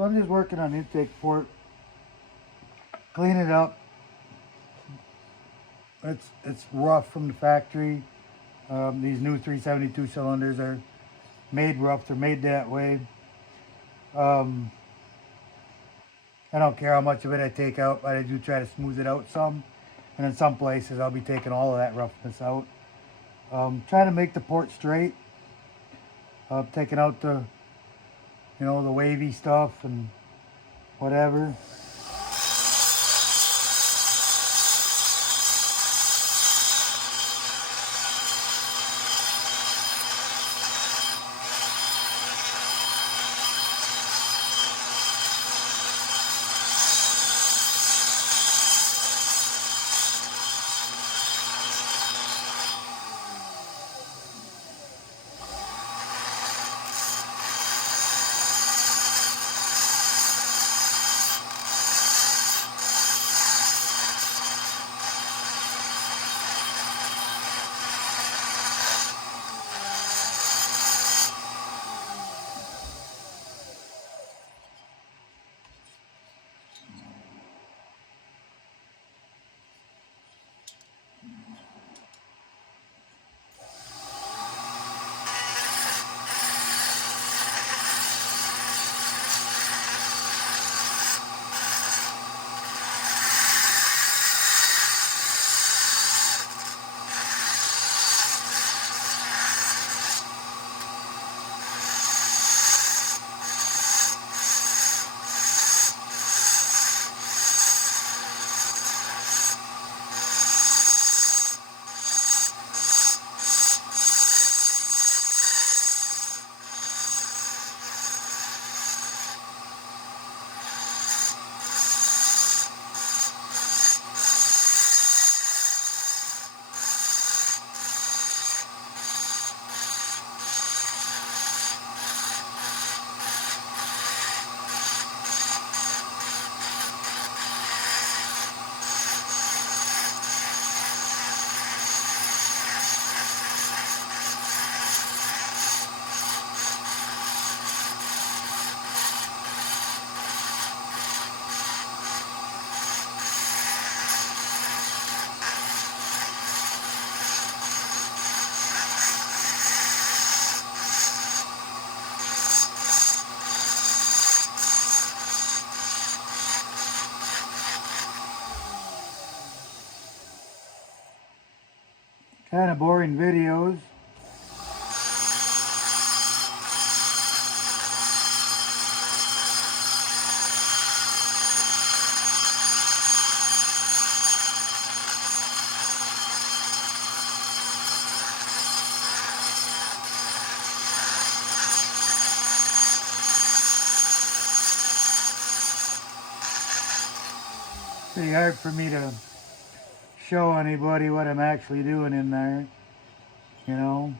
So I'm just working on intake port, clean it up. It's rough from the factory. These new 372 cylinders are made rough. They're made that way. Um, I don't care how much of it I take out, but I do try to smooth it out some. And in some places, I'll be taking all of that roughness out. Trying to make the port straight. Taking out the, the wavy stuff and whatever. Kind of boring videos. Pretty hard for me to show anybody what I'm actually doing in there, you know.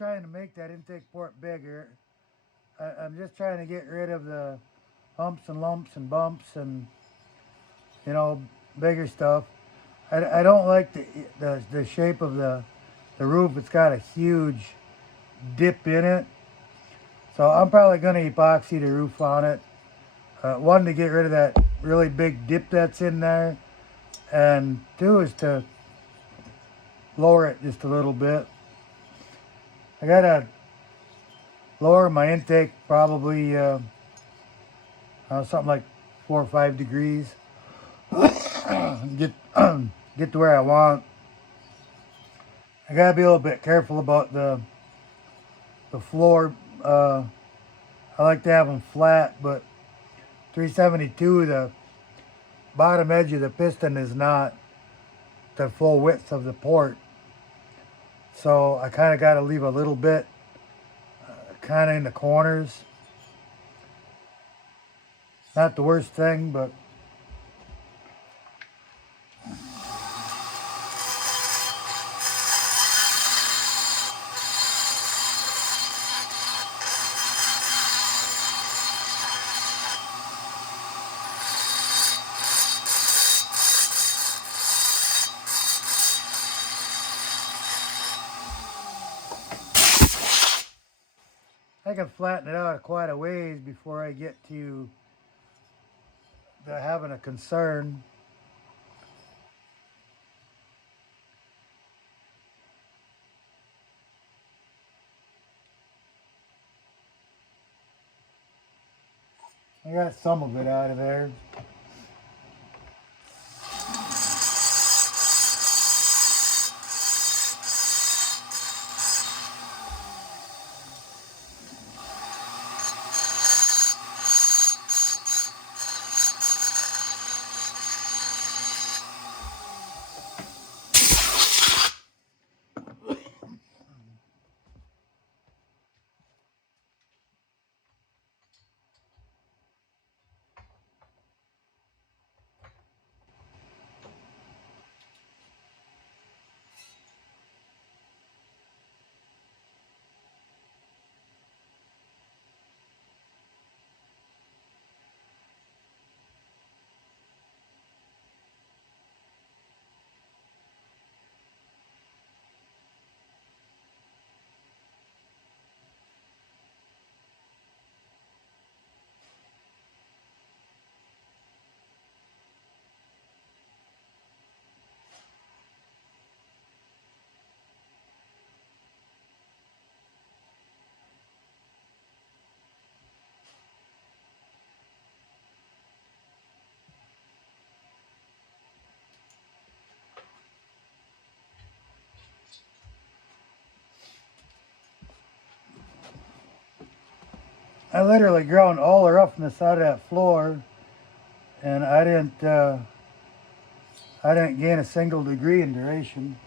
trying to make that intake port bigger. I'm just trying to get rid of the humps and lumps and bumps and, you know, bigger stuff. I don't like the shape of the roof. It's got a huge dip in it. So I'm probably going to epoxy the roof on it. One, to get rid of that really big dip that's in there. And two is to lower it just a little bit. I got to lower my intake probably something like 4 or 5 degrees. get get to where I want. I gotta be a little bit careful about the floor. I like to have them flat, but 372, the bottom edge of the piston is not the full width of the port, so I kind of got to leave a little bit kind of in the corners. Not the worst thing, but I can flatten it out quite a ways before I get to having a concern. I got some of it out of there. I literally ground all the roughness out of that floor, and I didn't gain a single degree in duration.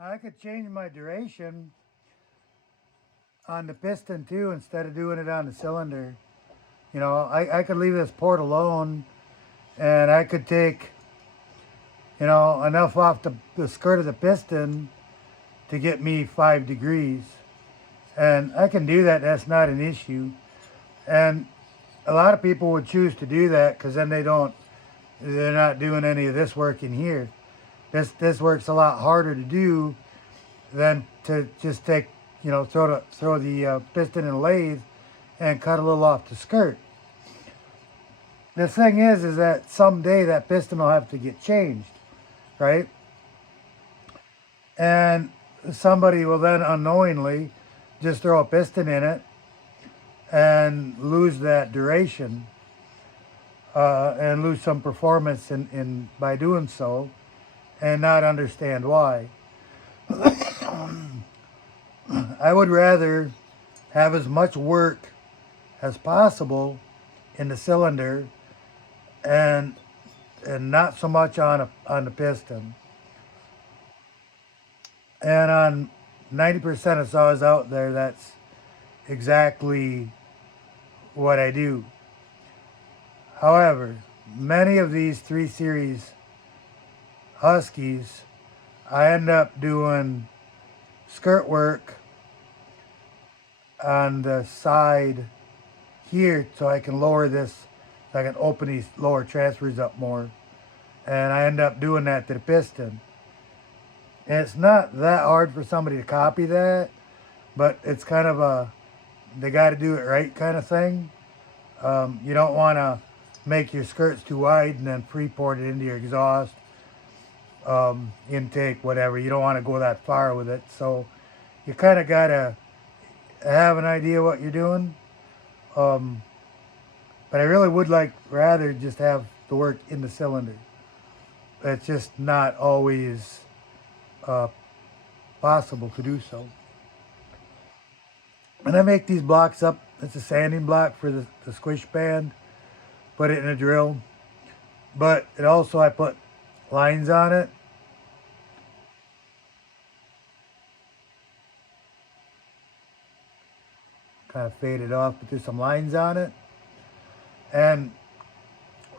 I could change my duration on the piston too instead of doing it on the cylinder. You know, I could leave this port alone, and I could take, you know, enough off the skirt of the piston to get me 5 degrees. And I can do that, that's not an issue. And a lot of people would choose to do that because then they're not doing any of this work in here. This work's a lot harder to do than to just take, you know, throw the piston in a lathe and cut a little off the skirt. The thing is that someday that piston will have to get changed, right? And somebody will then unknowingly just throw a piston in it and lose that duration and lose some performance in by doing so, and not understand why. I would rather have as much work as possible in the cylinder and not so much on the piston. And on 90% of saws out there, that's exactly what I do. However, many of these 3 Series Huskies, I end up doing skirt work on the side here so I can lower this, so I can open these lower transfers up more. And I end up doing that to the piston. And it's not that hard for somebody to copy that, but it's kind of a, they got to do it right kind of thing. You don't want to make your skirts too wide and then pre-port it into your exhaust, intake, whatever. You don't want to go that far with it. So you kind of got to have an idea what you're doing. But I really would rather just have the work in the cylinder. It's just not always possible to do so. And I make these blocks up. It's a sanding block for the squish band. Put it in a drill. But it also, I put lines on it. Kind of faded off, but there's some lines on it. And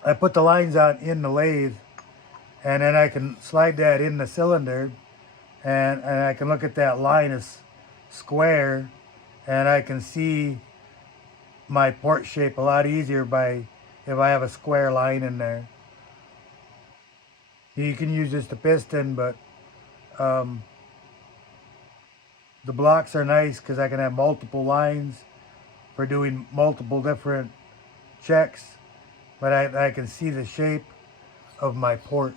I put the lines on in the lathe, and then I can slide that in the cylinder, and I can look at that line as square, and I can see my port shape a lot easier if I have a square line in there. You can use just a piston, but the blocks are nice because I can have multiple lines for doing multiple different checks, but I can see the shape of my port.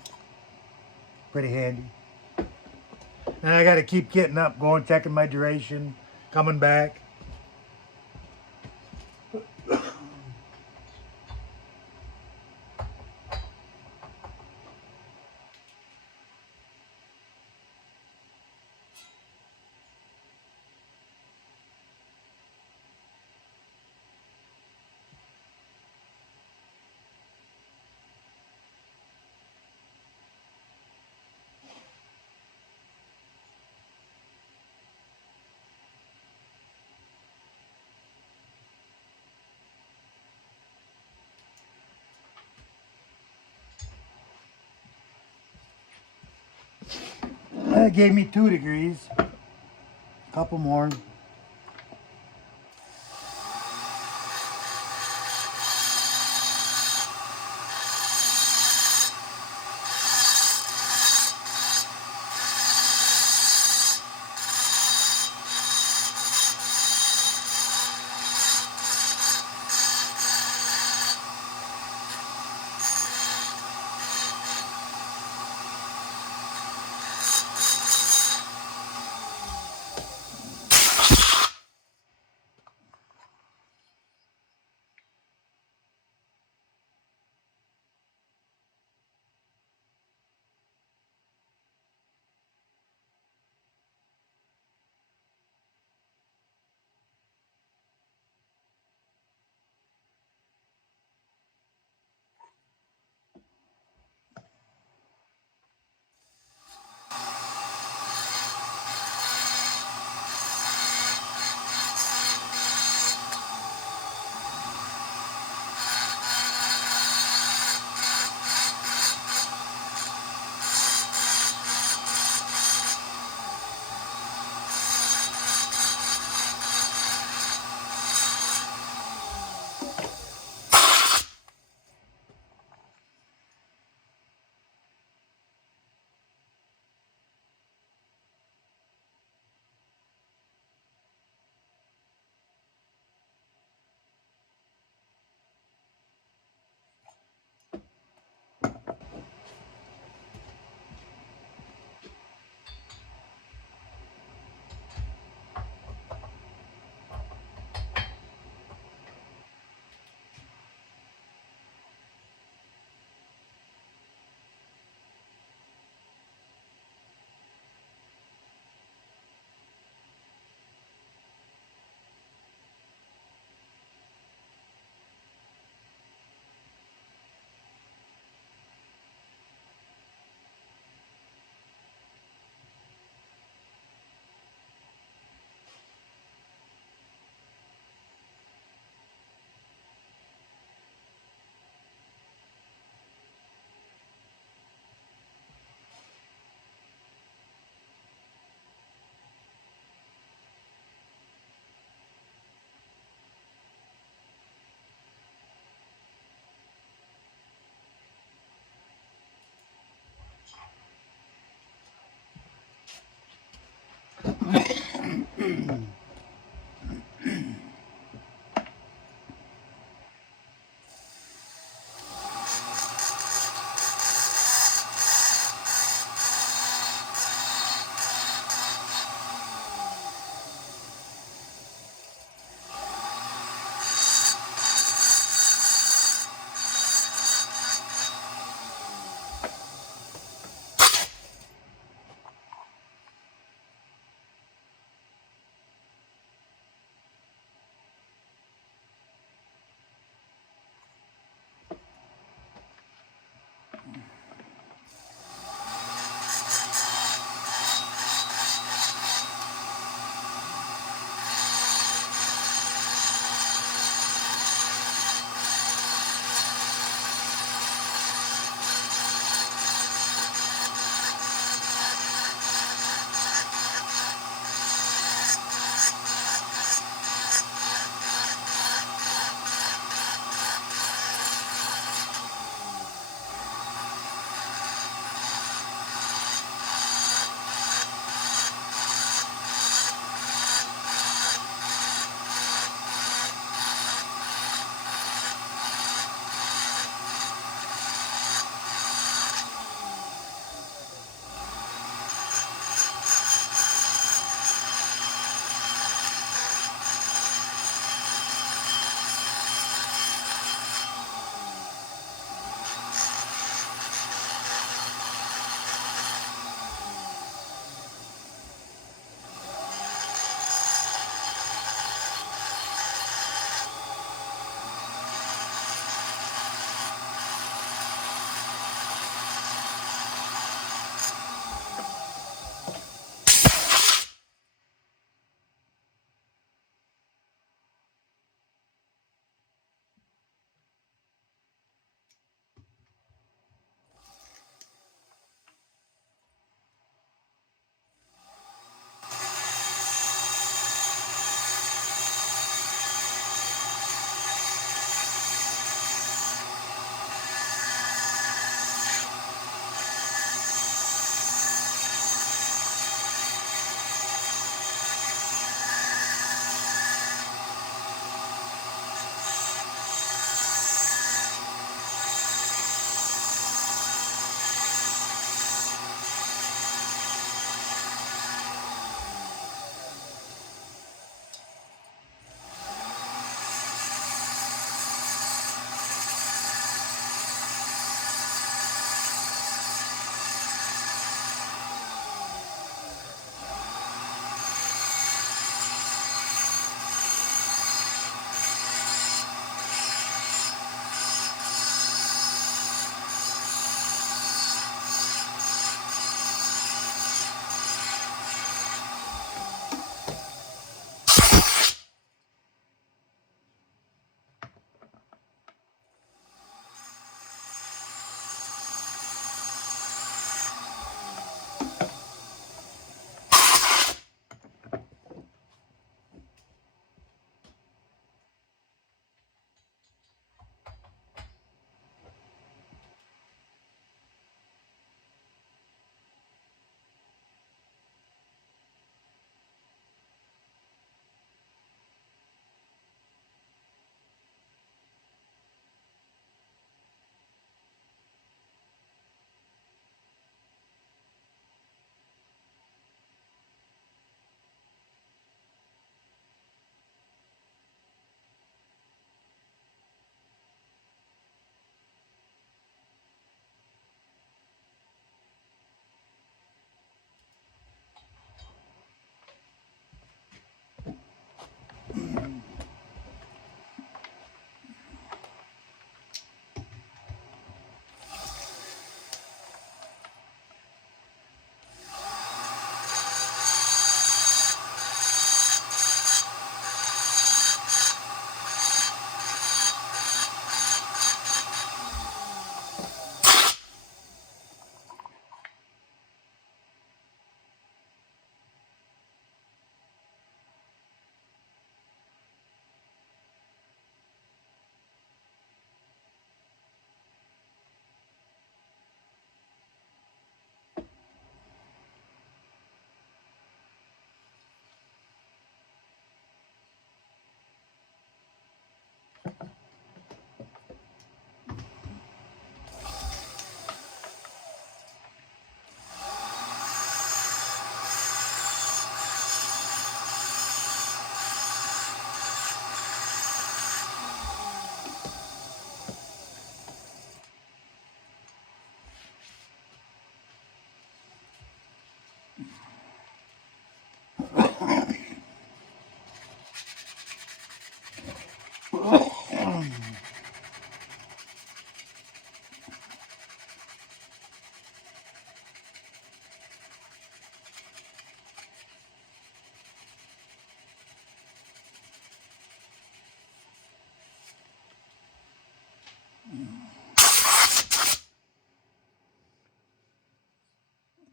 Pretty handy. And I got to keep getting up, going, checking my duration, coming back. That gave me 2 degrees. A couple more.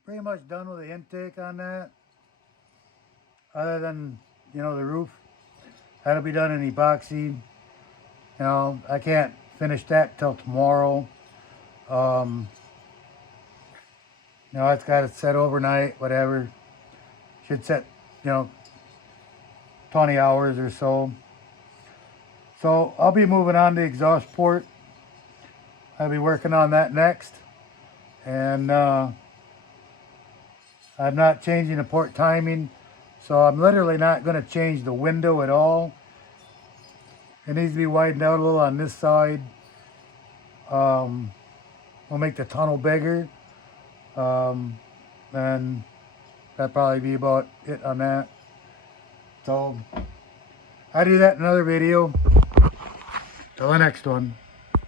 pretty much done with the intake on that. Other than, you know, the roof. That'll be done in epoxy. You know, I can't finish that till tomorrow. You know, it's got to set overnight, whatever. Should set, you know, 20 hours or so. So I'll be moving on to exhaust port. I'll be working on that next. And I'm not changing the port timing. So I'm literally not going to change the window at all. It needs to be widened out a little on this side. We'll make the tunnel bigger. And that'll probably be about it on that. So I'll do that in another video. Till the next one.